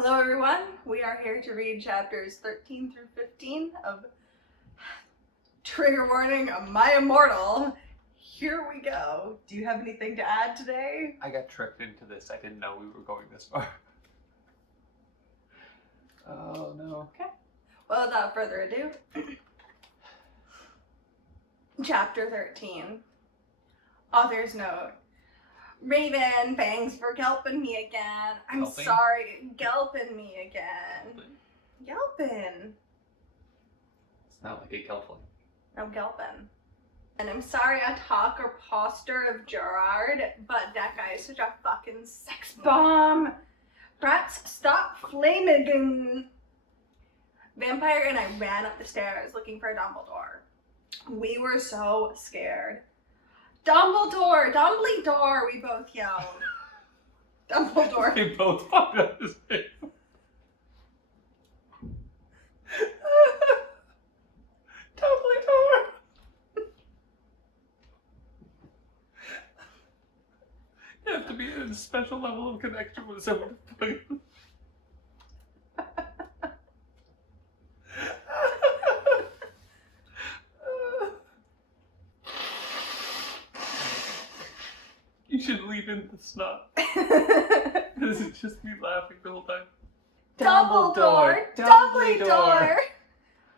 Hello everyone, we are here to read chapters 13 through 15 of Trigger Warning, My Immortal. Here we go. Do you have anything to add today? I got tricked into this. I didn't know we were going this far. Oh no. Okay. Well, without further ado, chapter 13. Author's note. Raven, thanks for gelping me again. I'm Gelping? sorry, gelping me again. Gelping. It's not like a gelfling. No, gelping. And I'm sorry I talk or poster of Gerard, but that guy is such a fucking sex bomb. Brats, stop flaming. Vampire and I ran up the stairs looking for Dumbledore. We were so scared. Dumbledore! Dumbledore! We both yelled. Dumbledore. They both popped up his face. Dumbledore! You have to be in a special level of connection with someone. You should leave in the snot. Because it's just me laughing the whole time. Dumbledore! Dumbledore!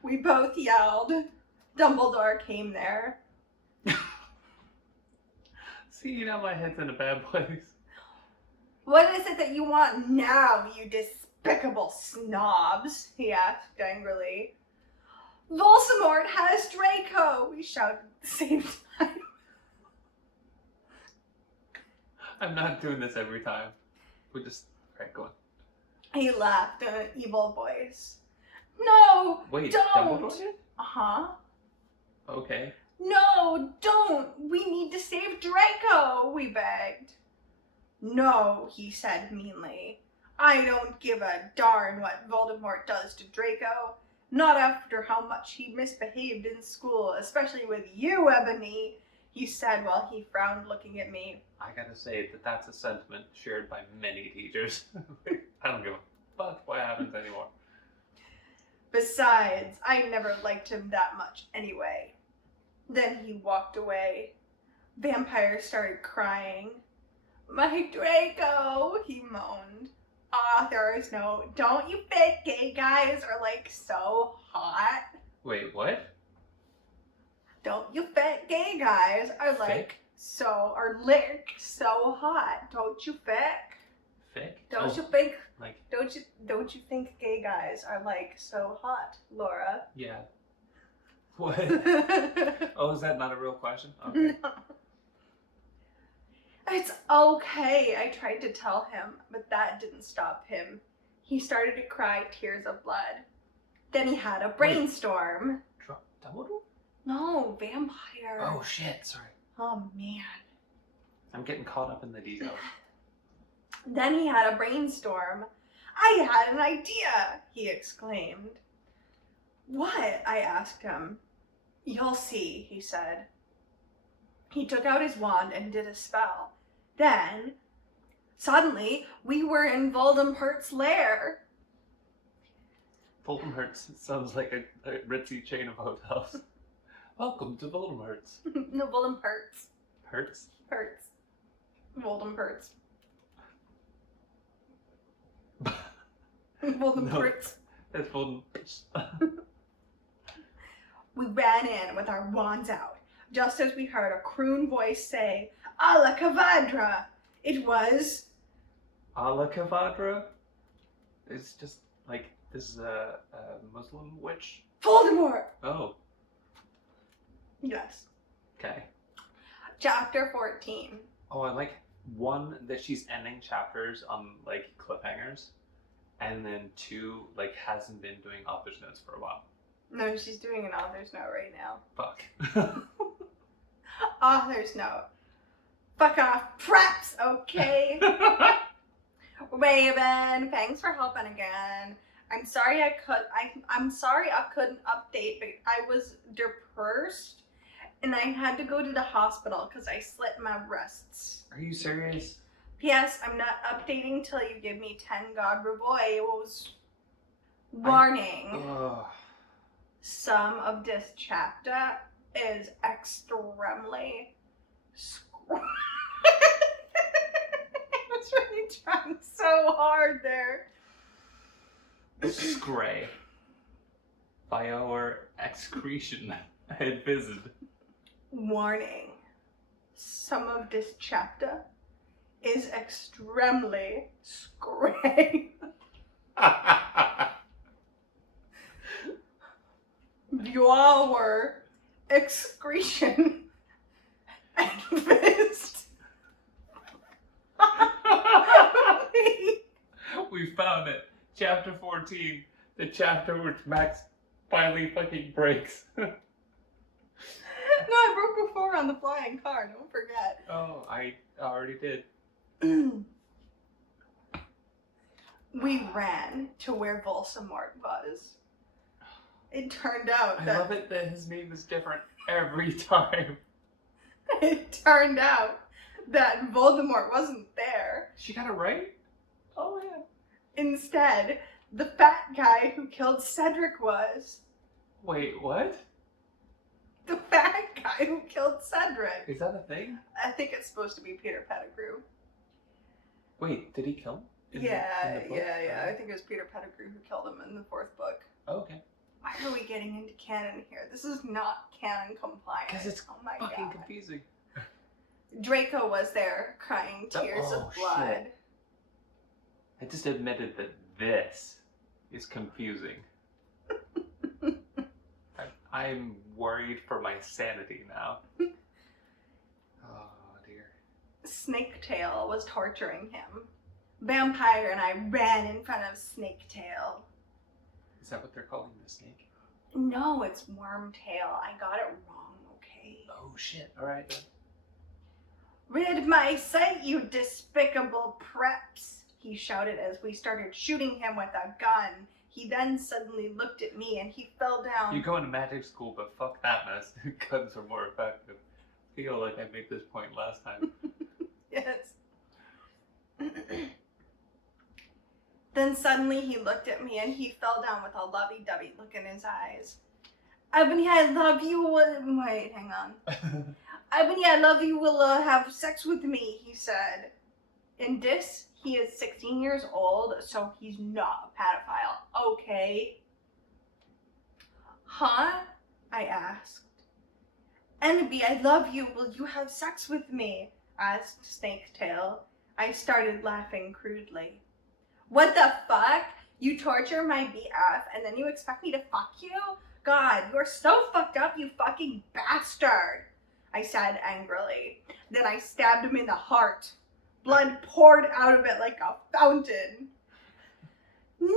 We both yelled. Dumbledore came there. See, now my head's in a bad place. What is it that you want now, you despicable snobs? He asked angrily. Voldemort has Draco! We shouted at the same time. I'm not doing this every time. We just... Alright, go on. He laughed in an evil voice. No! Wait, don't! Dumbledore did? Uh-huh. Okay. No, don't! We need to save Draco, we begged. No, he said meanly. I don't give a darn what Voldemort does to Draco. Not after how much he misbehaved in school, especially with you, Ebony, he said while he frowned looking at me. I gotta say that that's a sentiment shared by many teachers. I don't give a fuck what happens anymore. Besides, I never liked him that much anyway. Then he walked away. Vampire started crying. My Draco, he moaned. Author's note, don't you think gay guys are like so hot? Wait, what? Don't you think gay guys are like so hot? Don't you think? Fick? Don't you think? Like, Don't you think gay guys are like so hot, Laura? yeah. What? Oh, is that not a real question? Okay. No. It's okay, I tried to tell him, but that didn't stop him. He started to cry tears of blood. Then he had a brainstorm. Dumbledore? No, vampire. Oh shit, sorry. Oh man. I'm getting caught up in the details. Then he had a brainstorm. I had an idea, he exclaimed. What? I asked him. You'll see, he said. He took out his wand and did a spell. Then, suddenly, we were in Voldemort's lair. Voldemort's sounds like a ritzy chain of hotels. Welcome to Voldemort's. No, Voldemort's. Hurts? Hurts. Voldemort's. Voldemort's. That's Voldemort's. We ran in with our wands out, just as we heard a croon voice say, Alla Cavadra! It was... Alakavadra? It's just like, this is a Muslim witch? Voldemort! Oh, Yes. okay. Chapter 14. Oh, I like one that she's ending chapters on like cliffhangers, and then two like hasn't been doing author's notes for a while. No, she's doing an author's note right now. Fuck. Author's note. Fuck off, preps, okay? Raven, thanks for helping again. I'm sorry I couldn't update, but I was depressed and I had to go to the hospital because I slit my wrists. Are you serious? P.S. I'm not updating till you give me 10 God Revoils. Warning. Some of this chapter is extremely I was really trying so hard there. Scray. By our excretion had visited. Warning. Some of this chapter is extremely scray. Your excretion and fist. We found it. Chapter 14. The chapter which Max finally fucking breaks. No, I broke before on the flying car. Don't forget. Oh, I already did. We ran to where Voldemort was. It turned out I that love it that his name is different every time. it turned out that Voldemort wasn't there. She got it right? Oh yeah. Instead, the fat guy who killed Cedric was. Wait, what? The fat guy who killed Cedric. Is that a thing? I think it's supposed to be Peter Pettigrew. Wait, did he kill him? In the book? Yeah. I think it was Peter Pettigrew who killed him in the 4th book. Oh, okay. Why are we getting into canon here? This is not canon compliant. Because it's fucking confusing. Draco was there crying tears of blood. Shit. I just admitted that this is confusing. I'm worried for my sanity now. Oh dear. Snaketail was torturing him. Vampire and I ran in front of Snaketail. Is that what they're calling the snake? No, it's Wormtail. I got it wrong, okay? Oh shit, alright then. Rid my sight, you despicable preps, he shouted as we started shooting him with a gun. He then suddenly looked at me and he fell down. You're going to magic school, but fuck that mess. Guns are more effective. I feel like I made this point last time. Yes. Then suddenly he looked at me and he fell down with a lovey-dovey look in his eyes. Ebony, I love you. Wait, hang on. Ebony, I love you. Will have sex with me, he said. In this, he is 16 years old, so he's not a pedophile. Okay. Huh? I asked. Enby, I love you. Will you have sex with me? Asked Snaketail. I started laughing crudely. What the fuck? You torture my BF and then you expect me to fuck you? God, you're so fucked up, you fucking bastard, I said angrily. Then I stabbed him in the heart. Blood poured out of it like a fountain. No!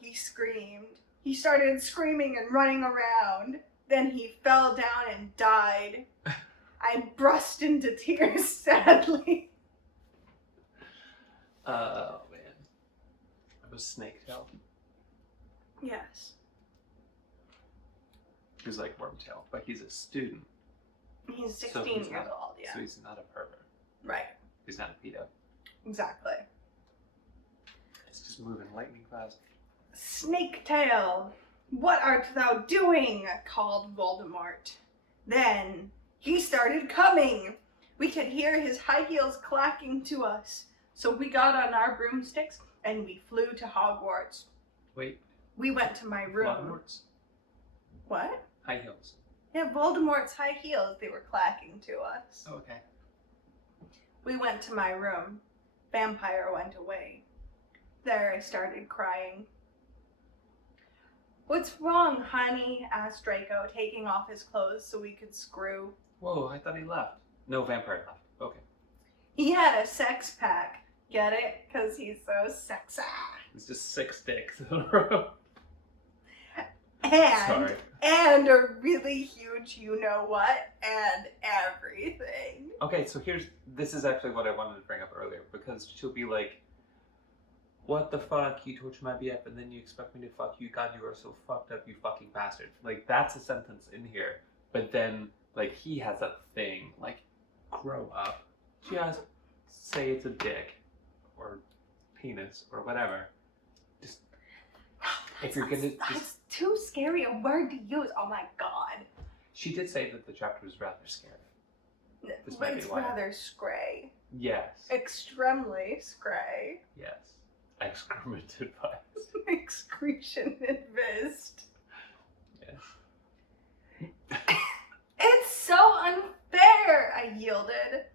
He screamed. He started screaming and running around. Then he fell down and died. I burst into tears sadly. Oh man. It was Snaketail. Yes. He was like Wormtail, but he's a student. He's 16 So he's years not- old, yeah. So he's not a pervert. Right. He's not a pedo. Exactly. He's just moving lightning fast. Snaketail, what art thou doing? Called Voldemort. Then he started coming. We could hear his high heels clacking to us. So we got on our broomsticks and we flew to Hogwarts. Wait. We went to my room. Voldemort's What? high heels. Yeah, Voldemort's high heels, they were clacking to us. Oh, okay. We went to my room. Vampire went away. There I started crying. What's wrong, honey? Asked Draco, taking off his clothes so we could screw. Whoa, I thought he left. No, vampire left. Okay. He had a sex pack. Get it? Because he's so sexy. It's just 6 dicks in a row. And, and a really huge you-know-what and everything. Okay, so this is actually what I wanted to bring up earlier, because she'll be like, what the fuck, you torture my BF and then you expect me to fuck you? God, you are so fucked up, you fucking bastard. Like, that's a sentence in here. But then, like, he has a thing. Like, grow up. Just say it's a dick or penis or whatever. Just if you're gonna. That's too scary a word to use. Oh my god. She did say that the chapter was rather scary. This might be It's why. rather scray. Yes. Extremely scray. Yes. Excrement advice. Excretion and vist. Yes. It's so unfair, I yielded.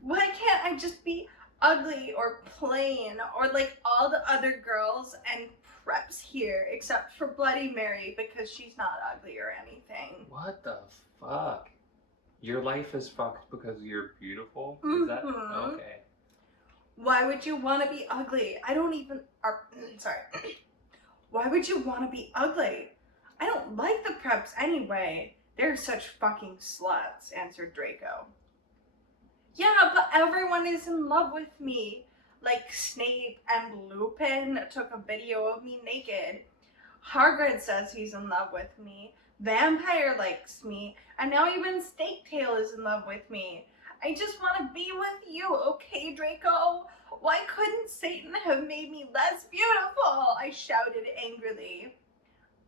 Why can't I just be ugly or plain or like all the other girls and preps here except for Bloody Mary because she's not ugly or anything? What the fuck? Your life is fucked because you're beautiful? Is that Mhm. okay? Why would you want to be ugly? I don't even. Sorry. Why would you want to be ugly? I don't like the preps anyway. They're such fucking sluts, answered Draco. Yeah, but everyone is in love with me. Like Snape and Lupin took a video of me naked. Hagrid says he's in love with me. Vampire likes me. And now even Snaketail is in love with me. I just want to be with you, okay, Draco? Why couldn't Satan have made me less beautiful? I shouted angrily.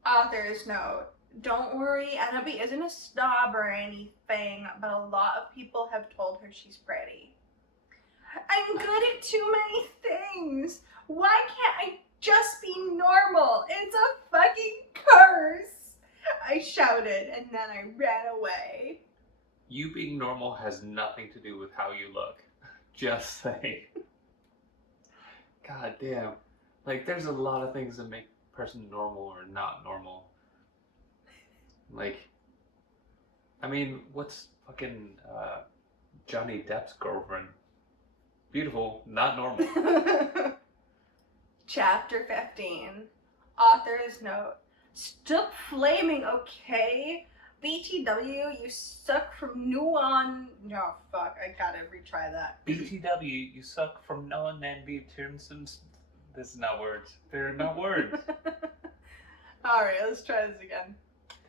Author's note. Don't worry, Annabelle isn't a snob or anything, but a lot of people have told her she's pretty. I'm good at too many things. Why can't I just be normal? It's a fucking curse. I shouted, and then I ran away. You being normal has nothing to do with how you look. Just saying. God damn. Like, there's a lot of things that make a person normal or not normal. Like, I mean, what's fucking Johnny Depp's girlfriend? Beautiful, not normal. Chapter 15. Author's note. Stop flaming, okay? BTW, you suck from now on. No, fuck, I gotta retry that. BTW, you suck from now on and be terms. This is not words. They're not words. Alright, let's try this again.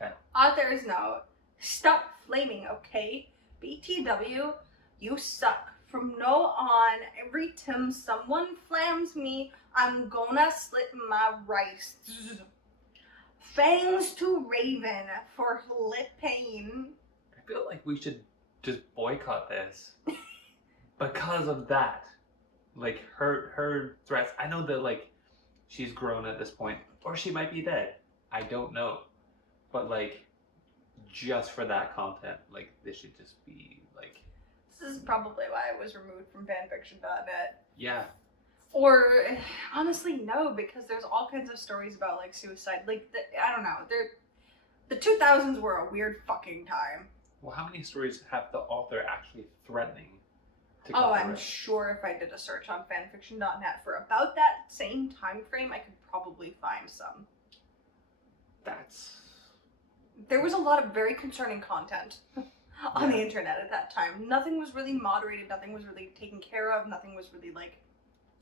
Okay. Author's note. Stop flaming, okay? BTW, you suck. From now on, every time someone flams me, I'm gonna slit my wrists. Fangs to Raven for flipping. I feel like we should just boycott this because of that. Like her threats. I know that like she's grown at this point, or she might be dead. I don't know, but like just for that content, like this should just be like. This is probably why I was removed from fanfiction.net. Yeah. Or honestly, no, because there's all kinds of stories about like suicide. Like I don't know. The 2000s were a weird fucking time. Well, how many stories have the author actually threatening to Oh, come I'm through? sure if I did a search on fanfiction.net for about that same time frame, I could probably find some. That's. There was a lot of very concerning content on Yeah. the internet at that time. Nothing was really moderated, nothing was really taken care of, nothing was really like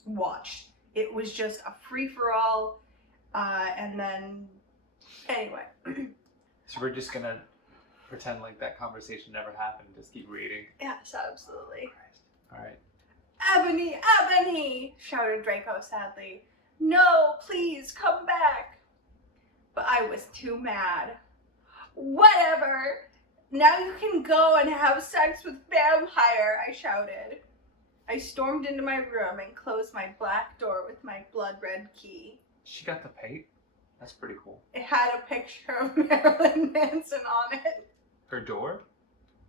watched. It was just a free-for-all, and then anyway. So we're just gonna pretend like that conversation never happened. Just keep reading. Yes, absolutely. All right. Ebony, Ebony! Shouted Draco sadly. No, please, come back! But I was too mad. Whatever! Now you can go and have sex with Vampire, I shouted. I stormed into my room and closed my black door with my blood-red key. She got the paint. That's pretty cool. It had a picture of Marilyn Manson on it. Her door?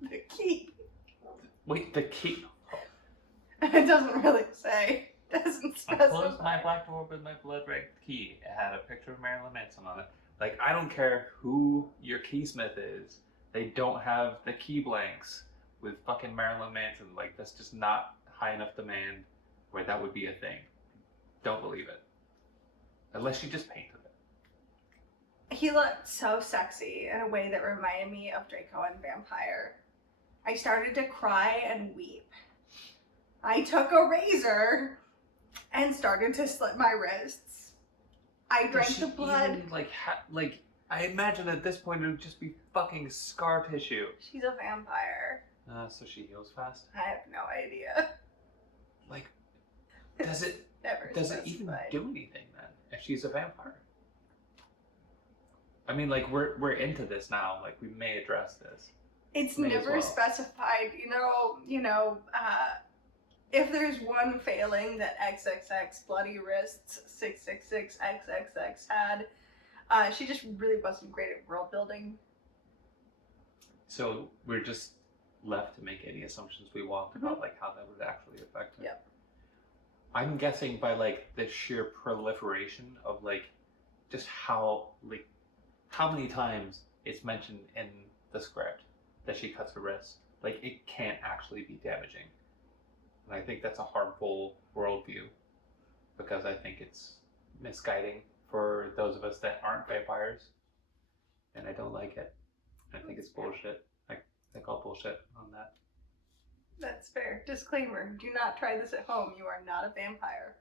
The key. Wait, the key. It doesn't really say. It doesn't I specify. closed my black door with my blood red key. It had a picture of Marilyn Manson on it. Like, I don't care who your keysmith is. They don't have the key blanks with fucking Marilyn Manson. Like, that's just not high enough demand where that would be a thing. Don't believe it. Unless you just painted it. He looked so sexy in a way that reminded me of Draco and Vampire. I started to cry and weep. I took a razor and started to slit my wrists. I drank Does she the blood. even, I imagine at this point it would just be fucking scar tissue. She's a vampire. So she heals fast. I have no idea. Like, does it even do anything then if she's a vampire? I mean, like we're into this now. Like we may address this. It's May as never well. specified. If there's one failing that XXX Bloody Wrists 666 XXX had, she just really wasn't great at world building. So we're just left to make any assumptions we want about like how that would actually affect her. Yep. I'm guessing by like the sheer proliferation of like just how many times it's mentioned in the script that she cuts her wrist. Like it can't actually be damaging. And I think that's a harmful worldview because I think it's misguiding for those of us that aren't vampires. And I don't like it. I think it's bullshit. I call bullshit on that. That's fair. Disclaimer, do not try this at home. You are not a vampire.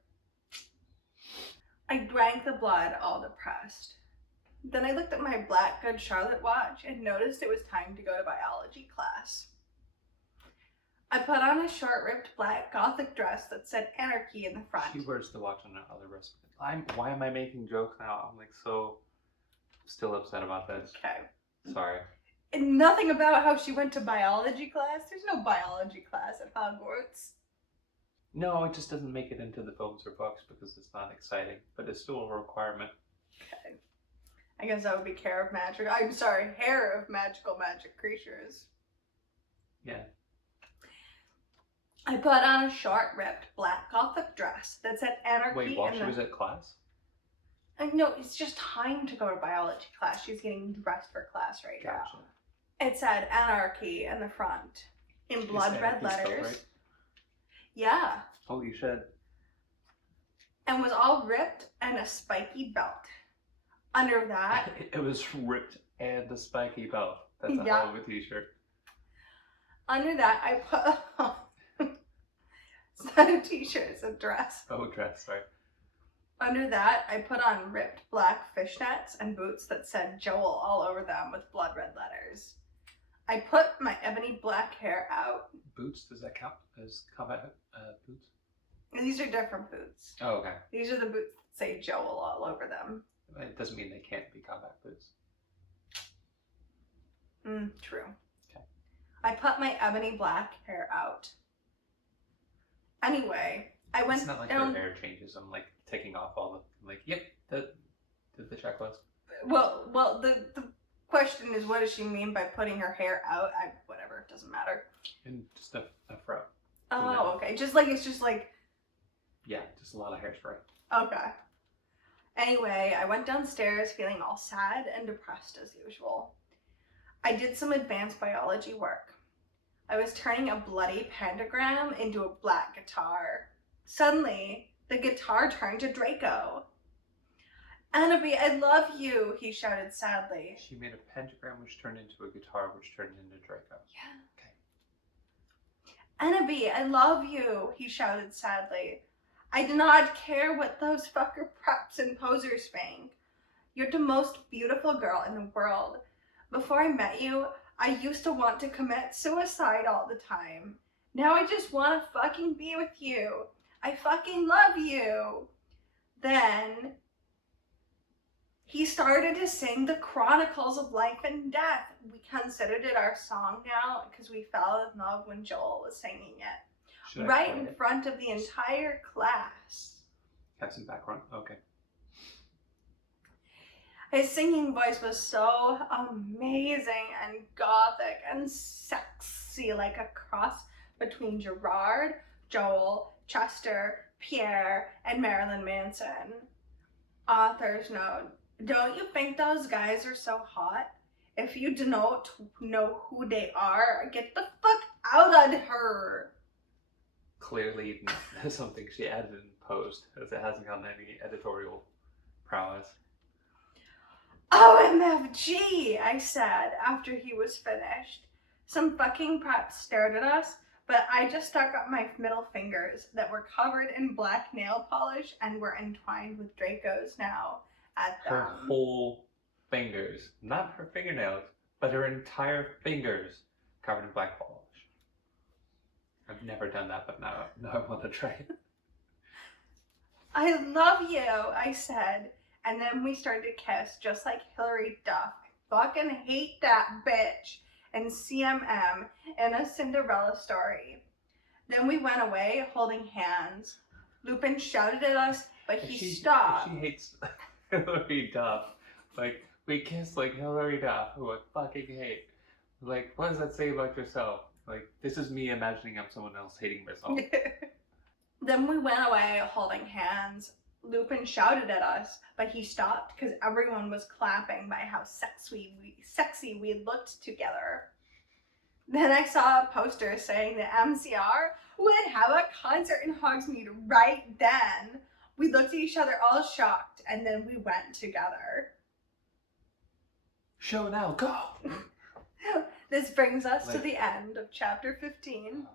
I drank the blood all depressed. Then I looked at my black Good Charlotte watch and noticed it was time to go to biology class. I put on a short-ribbed black gothic dress that said anarchy in the front. She wears the watch on the other wrist. Why am I making jokes now? I'm like so still upset about this. Okay. Sorry. And nothing about how she went to biology class. There's no biology class at Hogwarts. No, it just doesn't make it into the films or books because it's not exciting, but it's still a requirement. Okay. I guess that would be hair of magical magic creatures. Yeah. I put on a short-ribbed black gothic dress that said anarchy. Wait, while she was at class? No, it's just time to go to biology class. She's getting dressed for class right now. It said anarchy in the front in blood red letters. Right? Yeah. Holy shit. And was all ripped and a spiky belt. Under that, it was ripped and a spiky belt. That's a hell of a t-shirt. Under that, I put it's not a t-shirt, it's a dress. Oh, dress, sorry. Under that, I put on ripped black fishnets and boots that said Joel all over them with blood red letters. I put my ebony black hair out. Boots? Does that count as combat boots? These are different boots. Oh, okay. These are the boots that say Joel all over them. It doesn't mean they can't be combat boots. True. Okay. I put my ebony black hair out. Anyway, I went down... It's not like her hair changes. I'm like taking off all the... I'm like, yep, did the checklist. Well, the question is, what does she mean by putting her hair out? Whatever, it doesn't matter. And just a fro. Oh, okay. It's just like... Yeah, just a lot of hairspray. Okay. Anyway, I went downstairs feeling all sad and depressed as usual. I did some advanced biology work. I was turning a bloody pentagram into a black guitar. Suddenly, the guitar turned to Draco. Annabelle, I love you, he shouted sadly. She made a pentagram which turned into a guitar which turned into Draco. Yeah. Okay. Annabelle, I love you, he shouted sadly. I do not care what those fucker preps and posers think. You're the most beautiful girl in the world. Before I met you, I used to want to commit suicide all the time. Now I just want to fucking be with you. I fucking love you. Then he started to sing the Chronicles of Life and Death. We considered it our song now because we fell in love when Joel was singing it. Right in front of the entire class. Have some background? Okay. His singing voice was so amazing and gothic and sexy, like a cross between Gerard, Joel, Chester, Pierre, and Marilyn Manson. Author's note, don't you think those guys are so hot? If you don't know who they are, get the fuck out of her. Clearly something she added in post, as it hasn't gotten any editorial prowess. OMFG, I said after he was finished. Some fucking preps stared at us, but I just stuck up my middle fingers that were covered in black nail polish and were entwined with Draco's now at them. Her whole fingers, not her fingernails, but her entire fingers covered in black polish. I've never done that, but now I want to try it. I love you, I said. And then we started to kiss, just like Hillary Duff. I fucking hate that bitch. And CMM in A Cinderella Story. Then we went away holding hands. Lupin shouted at us, but he stopped. If she hates Hillary Duff, like, we kissed like Hillary Duff, who I fucking hate. Like, what does that say about yourself? Like, this is me imagining I'm someone else hating myself. Then we went away holding hands. Lupin shouted at us, but he stopped because everyone was clapping by how sexy we looked together. Then I saw a poster saying the MCR would have a concert in Hogsmeade right then. We looked at each other all shocked, and then we went together. Show now, go! This brings us to the end of chapter 15.